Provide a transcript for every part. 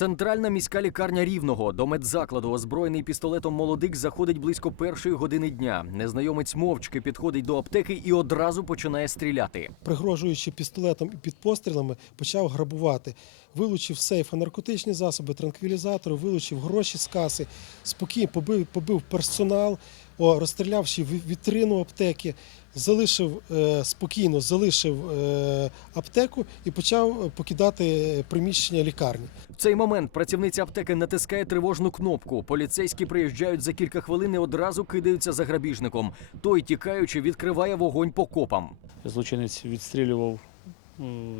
Центральна міська лікарня рівного до медзакладу, озброєний пістолетом молодик, заходить близько першої години дня. Незнайомець мовчки підходить до аптеки і одразу починає стріляти. пригрожуючи пістолетом і під пострілами, почав грабувати. Вилучив сейфа наркотичні засоби, транквілізатори, вилучив гроші з каси, спокійно побив, побив персонал, розстрілявши ві- вітрину аптеки, залишив е, спокійно залишив е, аптеку і почав покидати приміщення лікарні. В цей момент працівниця аптеки натискає тривожну кнопку. Поліцейські приїжджають за кілька хвилин і одразу кидаються за грабіжником. Той, тікаючи, відкриває вогонь по копам. Злочинець відстрілював,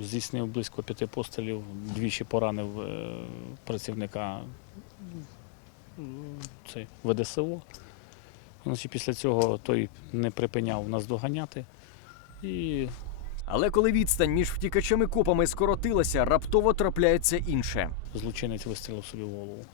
здійснив близько п'яти пострілів, двічі поранив е, працівника ВДСО. Значить, після цього той не припиняв нас доганяти. І Але коли відстань між втікачами копами скоротилася, раптово трапляється інше. злочинець вистрілив собі в голову.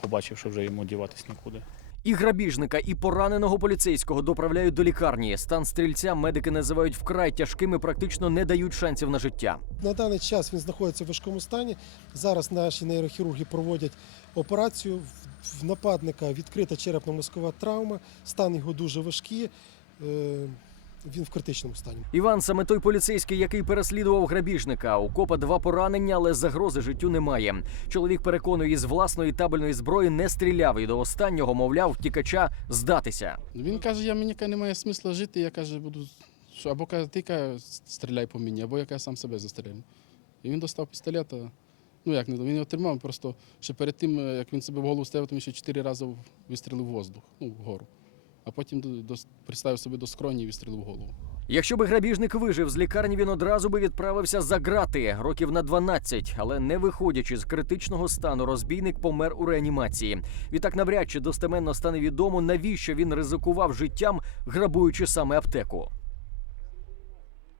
Побачив, що вже йому діватись нікуди. І грабіжника, і пораненого поліцейського доправляють до лікарні. Стан стрільця медики називають вкрай тяжким і практично не дають шансів на життя. На даний час він знаходиться в важкому стані. Зараз наші нейрохірурги проводять операцію. В- нападника відкрита черепно-мозкова травма, стан його дуже важкий. е, Він в критичному стані. Іван саме той поліцейський, який переслідував грабіжника. У копа два поранення, але загрози життю немає. Чоловік переконує, із власної табельної зброї не стріляв і до останнього, мовляв, втікача здатися. Він каже, я мені немає смисла жити, я каже, буду. Що, або каже, ти каже, стріляй по мені, або я каже, сам себе застрелю. І він достав пістолета. Ну як не він його тримав, просто ще перед тим, е, як він себе в голову ставив, він ще чотири рази вистрілив в воздух, ну, вгору. А потім до, приставив собі до скроні і вистрілив в голову. Якщо би грабіжник вижив з лікарні, він одразу би відправився за грати років на 12, але не виходячи з критичного стану, розбійник помер у реанімації. Відтак навряд чи достеменно стане відомо, навіщо він ризикував життям, грабуючи саме аптеку.